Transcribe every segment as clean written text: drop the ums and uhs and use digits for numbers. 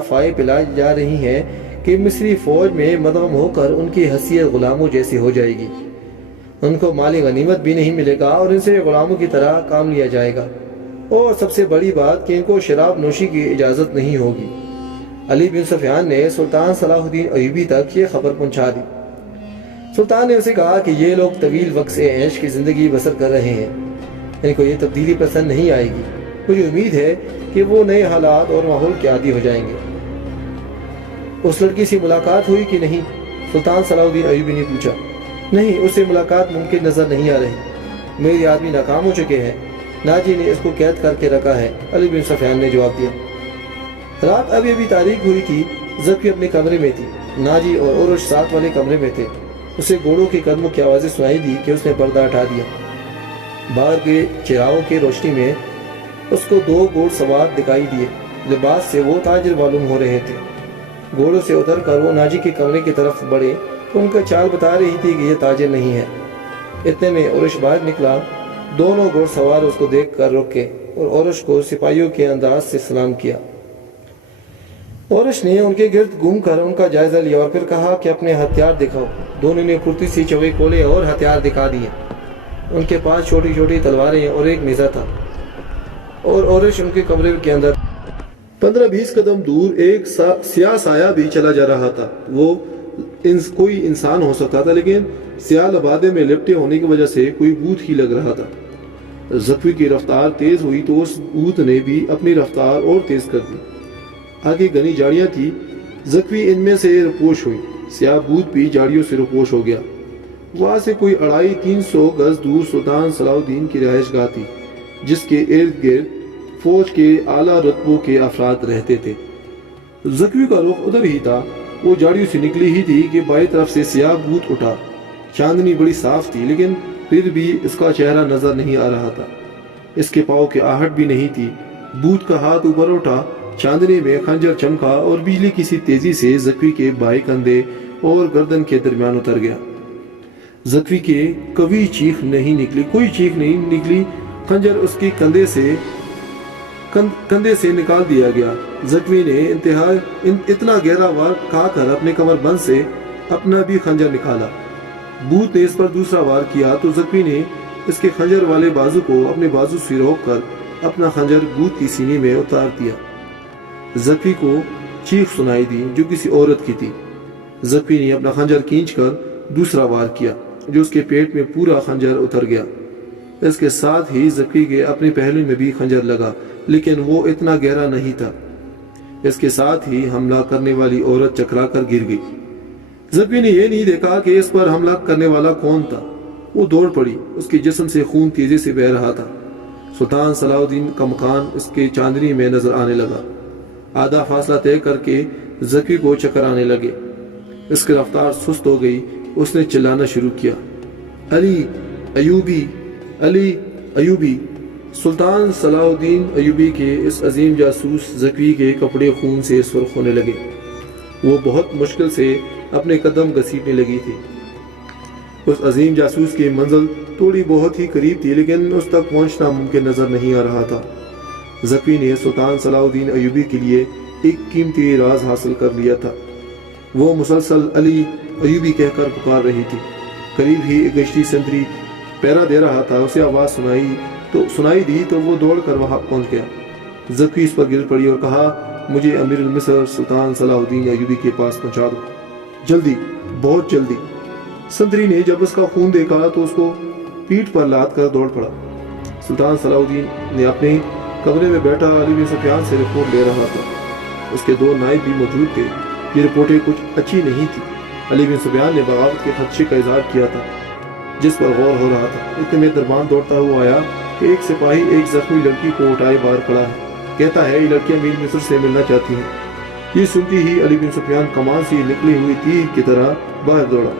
افواہیں پلائی جا رہی ہیں کہ مصری فوج میں مدغم ہو کر ان کی حیثیت غلاموں جیسی ہو جائے گی، ان کو مالی غنیمت بھی نہیں ملے گا اور ان سے غلاموں کی طرح کام لیا جائے گا، اور سب سے بڑی بات کہ ان کو شراب نوشی کی اجازت نہیں ہوگی۔ علی بن سفیان نے سلطان صلاح الدین ایوبی تک یہ خبر پہنچا دی۔ سلطان نے اسے کہا کہ یہ لوگ طویل وقت سے عیش کی زندگی بسر کر رہے ہیں، ان کو یہ تبدیلی پسند نہیں آئے گی، مجھے امید ہے کہ وہ نئے حالات اور ماحول کے عادی ہو جائیں گے۔ اس لڑکی سے ملاقات ہوئی کہ نہیں؟ سلطان صلاح الدین ایوبی نے پوچھا۔ نہیں، اس سے ملاقات ممکن نظر نہیں آ رہی، میرے آدمی ناکام ہو چکے ہیں، ناجی نے اس کو قید کر کے رکھا ہے، علی بن سفیان نے جواب دیا۔ رات ابھی تاریک ہوئی تھی، زکوی اپنے کمرے میں تھی، ناجی اور عرش ساتھ والے کمرے میں تھے۔ اسے گھوڑوں کے قدموں کی آوازیں سنائی دی کہ اس نے پردہ ہٹا دیا۔ باہر کے چراغوں کی روشنی میں اس کو دو گھوڑ سوار دکھائی دیے، لباس سے وہ تاجر معلوم ہو رہے تھے۔ گھوڑوں سے اتر کر وہ ناجی کے کمرے کی طرف بڑھے تو ان کا چال بتا رہی تھی کہ یہ تاجر نہیں ہے۔ اتنے میں عرش باہر نکلا، دونوں گھوڑ سوار اس کو دیکھ کر رکے اور عرش کو سپاہیوں کے انداز سے سلام کیا۔ عرش نے ان کے گرد گھوم کر ان کا جائزہ لیا اور پھر کہا کہ اپنے ہتھیار دکھاؤ۔ دونوں نے پھرتی سی چوے کولے اور ہتھیار دکھا دیے۔ ان کے پاس چھوٹی چھوٹی تلواریں اور ایک نیزہ تھا، اور عرش ان کے کمرے کے اندر 15-20 قدم دور ایک سیاہ سایہ بھی چلا جا رہا تھا۔ وہ کوئی انسان ہو سکتا تھا، لیکن سیاہ لبادے میں لپٹے ہونے کی وجہ سے کوئی بھوت ہی لگ رہا تھا۔ زکوی کی رفتار تیز ہوئی تو اس بھوت نے بھی اپنی رفتار اور تیز کر دی۔ آگے گھنی جھاڑیاں تھی، زکوی ان میں سے روپوش ہوئی، سیاہ بھوت بھی جھاڑیوں سے روپوش ہو گیا۔ وہاں سے کوئی 250-300 گز دور سلطان صلاح الدین کی رہائش گاہ تھی، جس کے ارد گرد فوج کے اعلیٰ رتبوں کے افراد رہتے تھے۔ زکوی کا رخ ادھر ہی تھا، وہ جھاڑیوں سے نکلی ہی تھی کہ بائیں طرف سے سیاہ بھوت اٹھا۔ چاندنی بڑی صاف تھی، لیکن پھر بھی اس کا چہرہ نظر نہیں آ رہا تھا، اس کے پاؤں کی آہٹ بھی نہیں تھی۔ بھوت کا ہاتھ اوپر اٹھا، چاندنی میں خنجر چمکا اور بجلی کسی تیزی سے زکوی کے بائیں کندھے اور گردن کے درمیان اتر گیا۔ زکوی کے کوئی چیخ نہیں نکلی، خنجر اس کے کندھے سے نکال دیا گیا۔ زکوی نے اتنا گہرا وار کھا کر اپنے کمر بند سے اپنا بھی خنجر نکالا۔ بھوت نے اس پر دوسرا وار کیا تو زکوی نے اس کے خنجر والے بازو کو اپنے بازو سے روک کر اپنا خنجر بھوت کی سینے میں اتار دیا۔ زکوی کو چیخ سنائی دی جو کسی عورت کی تھی۔ زکوی نے اپنا خنجر کھینچ کر دوسرا وار کیا جو اس کے پیٹ میں پورا خنجر اتر گیا۔ اس کے ساتھ ہی زکوی کے اپنے پہلو میں بھی خنجر لگا، لیکن وہ اتنا گہرا نہیں تھا۔ اس کے ساتھ ہی حملہ کرنے والی عورت چکرا کر گر گئی۔ زکوی نے یہ نہیں دیکھا کہ اس پر حملہ کرنے والا کون تھا۔ وہ دوڑ پڑی، اس کے جسم سے خون تیزی سے بہہ رہا تھا۔ سلطان صلاح الدین کا مکان اس کے چاندنی میں نظر آنے لگا۔ آدھا فاصلہ طے کر کے زکوی کو چکر آنے لگے، اس کی رفتار سست ہو گئی۔ اس نے چلانا شروع کیا، علی ایوبی، علی ایوبی۔ سلطان صلاح الدین ایوبی کے اس عظیم جاسوس زکوی کے کپڑے خون سے سرخ ہونے لگے۔ وہ بہت مشکل سے اپنے قدم گھسیٹنے لگی تھی۔ اس عظیم جاسوس کی منزل تھوڑی بہت ہی قریب تھی، لیکن اس تک پہنچنا ممکن نظر نہیں آ رہا تھا۔ زکوی نے سلطان صلاح الدین ایوبی کے لیے ایک قیمتی راز حاصل کر لیا تھا۔ وہ مسلسل علی ایوبی کہہ کر پکار رہی تھی۔ قریب ہی ایک گشتی سنتری پیرا دے رہا تھا، اسے آواز سنائی دی تو وہ دوڑ کر وہاں پہنچ گیا۔ زکوی اس پر گر پڑی اور کہا، مجھے امیر المصر سلطان صلاح الدین ایوبی کے پاس پہنچا دو، جلدی، بہت جلدی۔ سنتری نے جب اس کا خون دیکھا تو اس کو پیٹھ پر لاد کر دوڑ پڑا۔ سلطان صلاح الدین نے اپنے کمرے میں بیٹھا علی بن سفیان سے رپورٹ لے رہا تھا۔ اس کے 2 نائب بھی موجود تھے۔ یہ رپورٹیں کچھ اچھی نہیں تھی۔ علی بن سفیان نے بغاوت کے خدشے کا اظہار کیا تھا جس پر غور ہو رہا تھا۔ اتنے میں دربان دوڑتا ہوا آیا کہ ایک سپاہی ایک زخمی لڑکی کو اٹھائے باہر کھڑا ہے، کہتا ہے یہ لڑکی امیر مصر سے ملنا چاہتی ہیں۔ یہ سنتی ہی علی بن سفیان کمان سے نکلی ہوئی تیر کی طرح باہر دوڑا۔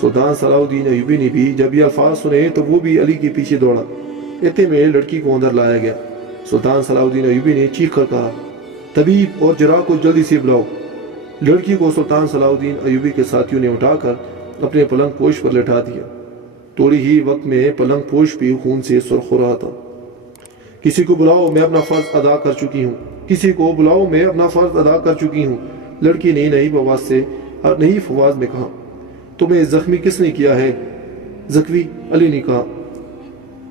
سلطان صلاح الدین ایوبی نے بھی جب یہ الفاظ سنے تو وہ بھی علی کے پیچھے دوڑا۔ اتنے میں لڑکی کو اندر لایا گیا۔ سلطان صلاح الدین ایوبی نے چیخ کر کہا، طبیب اور جراح کو جلدی سے بلاؤ۔ لڑکی کو سلطان صلاح الدین ایوبی کے ساتھیوں نے اٹھا کر اپنے پلنگ پوش پر لٹا دیا۔ تھوڑی ہی وقت میں پلنگ پوش بھی خون سے سرخ ہو رہا تھا۔ کسی کو بلاؤ، میں اپنا فرض ادا کر چکی ہوں، کسی کو بلاؤ، میں اپنا فرض ادا کر چکی ہوں۔ لڑکی نے نئی فواز میں کہا، تمہیں زخمی کس نے کیا ہے؟ زکوی علی نے کہا،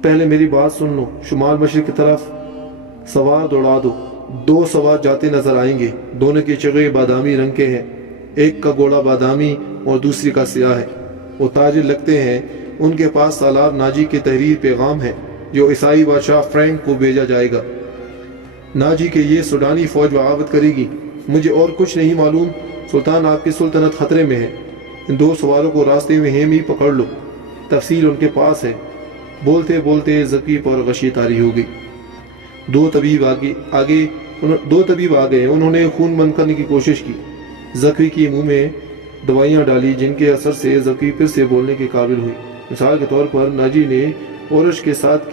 پہلے میری بات سن لو، شمال مشرق کی طرف سوار دوڑا دو، 2 سوار جاتے نظر آئیں گے، دونوں کے چگے بادامی رنگ کے ہیں، ایک کا گھوڑا بادامی اور دوسری کا سیاہ ہے، وہ تاجر لگتے ہیں، ان کے پاس سالار ناجی کے تحریر پیغام ہے جو عیسائی بادشاہ فرینک کو بھیجا جائے گا۔ ناجی کے یہ سوڈانی فوج بغاوت کرے گی، مجھے اور کچھ نہیں معلوم، سلطان آپ کی سلطنت خطرے میں ہے، ان 2 سواروں کو راستے میں ہی پکڑ لو، تفصیل ان کے پاس ہے۔ بولتے بولتے زکی پر غشی طاری ہو گئی۔ 2 طبیب آ گئے، انہوں نے خون بند کرنے کی کوشش کی، زکی کے منہ میں دوائیاں ڈالی جن کے اثر سے زکی پھر سے بولنے کے قابل ہوئی۔ مثال کے طور پر ناجی نے اورش کے ساتھ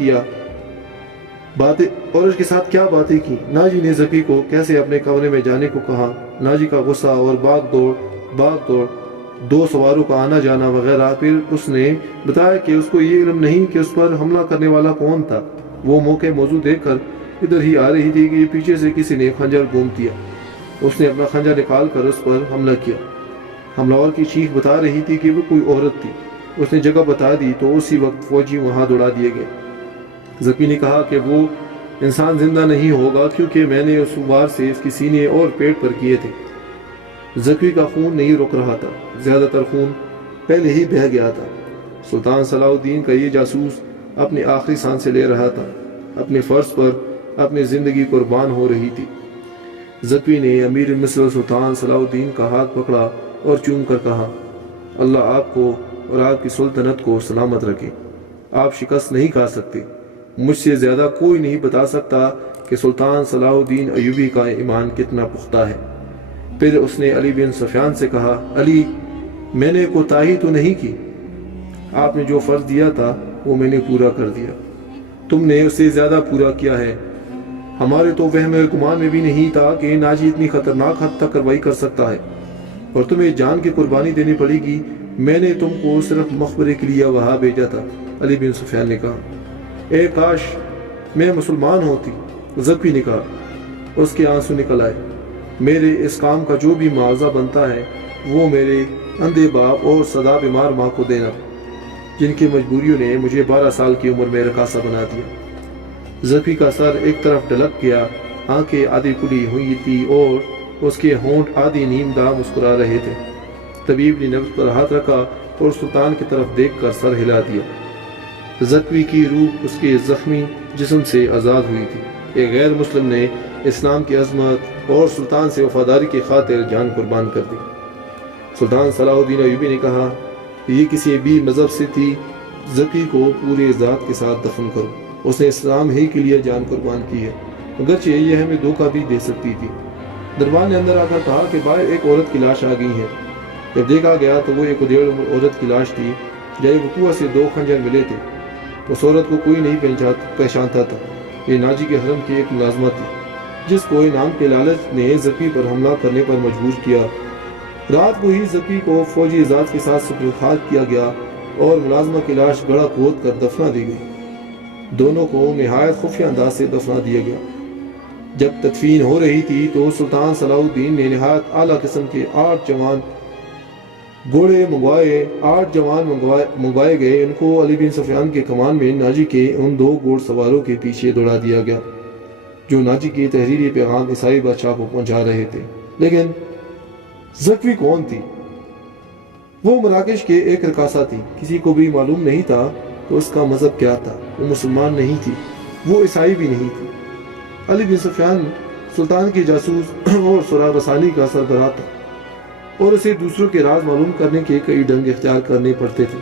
کیا باتیں کی، ناجی نے زکی کو کیسے اپنے کمرے میں جانے کو کہا، ناجی کا غصہ اور باغ دوڑ 2 سواروں کا آنا جانا وغیرہ۔ پھر اس نے بتایا کہ اس کو یہ علم نہیں کہ اس پر حملہ کرنے والا کون تھا، وہ موقع موضوع دیکھ کر ادھر ہی آ رہی تھی کہ پیچھے سے کسی نے خنجر گم کیا، اس نے اپنا خنجر نکال کر اس پر حملہ کیا۔ حملہ کی چیخ بتا رہی تھی کہ وہ کوئی عورت تھی، اس نے جگہ بتا دی تو اسی وقت فوجی وہاں دوڑا دیے گئے۔ زکی نے کہا کہ وہ انسان زندہ نہیں ہوگا کیونکہ میں نے اس وار سے اس کی سینے اور پیٹ پر کیے تھے۔ زکی کا خون نہیں رک رہا تھا، زیادہ تر خون پہلے ہی بہہ گیا تھا۔ سلطان صلاح الدین کا یہ جاسوس اپنی آخری سانسیں لے رہا تھا، اپنے فرض پر اپنی زندگی قربان ہو رہی تھی۔ زکی نے امیر مصر سلطان صلاح الدین کا ہاتھ پکڑا اور چوم کر کہا، اللہ آپ کو اور آپ کی سلطنت کو سلامت رکھے، آپ شکست نہیں کھا سکتے، مجھ سے زیادہ کوئی نہیں بتا سکتا کہ سلطان صلاح الدین ایوبی کا ایمان کتنا پختہ ہے۔ پھر اس نے علی بن سفیان سے کہا، علی، میں نے کوتاہی تو نہیں کی، آپ نے جو فرض دیا تھا وہ میں نے پورا کر دیا، تم نے اس سے زیادہ پورا کیا ہے۔ ہمارے تو وہم گمان میں بھی نہیں تھا کہ ناجی اتنی خطرناک حد تک کارروائی کر سکتا ہے اور تمہیں جان کی قربانی دینی پڑے گی، میں نے تم کو صرف مخبرے کے لیے وہاں بھیجا تھا۔ علی بن سفیان نے کہا، اے کاش میں مسلمان ہوتی۔ زکی نے کہا، اس کے آنسو نکل آئے، میرے اس کام کا جو بھی معاوضہ بنتا ہے وہ میرے اندھے باپ اور سدا بیمار ماں کو دینا، جن کی مجبوریوں نے مجھے 12 سال کی عمر میں رقاصہ بنا دیا۔ زکی کا سر ایک طرف ڈھلک گیا، آنکھیں آدھی کھلی ہوئی تھی اور اس کے ہونٹ آدھی نیم داں مسکرا رہے تھے۔ طبیب نے نبض پر ہاتھ رکھا اور سلطان کی طرف دیکھ کر سر ہلا دیا۔ زکی کی روح اس کے زخمی جسم سے آزاد ہوئی تھی۔ ایک غیر مسلم نے اسلام کی عظمت اور سلطان سے وفاداری کی خاطر جان قربان کر دی۔ سلطان صلاح الدین ایوبی نے کہا، یہ کسی بھی مذہب سے تھی، زکی کو پورے ذات کے ساتھ دفن کرو، اس نے اسلام ہی کے لیے جان قربان کی ہے، اگرچہ یہ ہمیں دھوکہ بھی دے سکتی تھی۔ دربار نے اندر آ کر کہا کہ باہر ایک عورت کی لاش آ گئی ہے۔ جب دیکھا گیا تو وہ ایک 1.5 عورت کی لاش تھی، جائے وقوع سے 2 خنجر ملے تھے۔ اس عورت کو کوئی نہیں پہچانتا تھا، یہ ناجی کے حرم کی ایک ملازمہ تھی جس کو انعام کے لالچ نے زکی پر حملہ کرنے پر مجبور کیا۔ رات کو ہی زکی کو فوجی اعزاز کے ساتھ سپرد خاک کیا گیا اور ملازمہ کی لاش گڑھا کھود کر دفنا دی گئی۔ دونوں کو نہایت خفیہ انداز سے دفنا دیا گیا۔ جب تدفین ہو رہی تھی تو سلطان صلاح الدین نے نہایت اعلیٰ قسم کے 8 جوان گھوڑے منگوائے گئے۔ ان کو علی بن سفیان کے کمان میں ناجی کے ان 2 گھوڑ سواروں کے پیچھے دوڑا دیا گیا جو ناجی کے تحریری پیغام عیسائی بادشاہ کو پہنچا رہے تھے۔ لیکن زکی کون تھی؟ وہ مراکش کے ایک رقاصہ تھی، کسی کو بھی معلوم نہیں تھا کہ اس کا مذہب کیا تھا، وہ مسلمان نہیں تھی، وہ عیسائی بھی نہیں تھی۔ علی بن سفیان سلطان کے جاسوس اور سراغ رسانی کا سربراہ تھا اور اسے دوسروں کے راز معلوم کرنے کے کئی ڈھنگ اختیار کرنے پڑتے تھے۔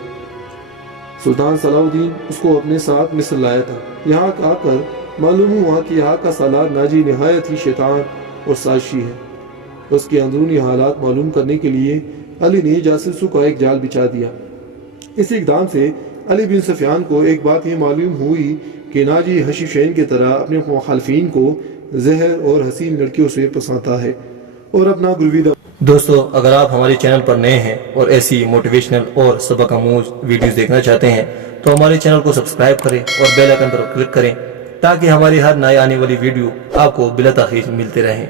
سلطان صلاح الدین اس کو اپنے ساتھ مصر لایا تھا۔ یہاں آ کر معلوم ہوا کہ یہاں کا سالار ناجی نہایت ہی شیطان اور سازشی ہے۔ اس کے اندرونی حالات معلوم کرنے کے لیے علی نے جاسوسوں کا ایک جال بچھا دیا۔ اس اقدام سے علی بن سفیان کو ایک بات یہ معلوم ہوئی کہ ناجی حشیشین کی طرح اپنے مخالفین کو زہر اور حسین لڑکیوں سے پساتا ہے اور اپنا گرویدہ۔ دوستو، اگر آپ ہمارے چینل پر نئے ہیں اور ایسی موٹیویشنل اور سبق آموز ویڈیوز دیکھنا چاہتے ہیں تو ہمارے چینل کو سبسکرائب کریں اور بیل آئکن پر کلک کریں تاکہ ہماری ہر نئی آنے والی ویڈیو آپ کو بلا تاخیر ملتے رہیں۔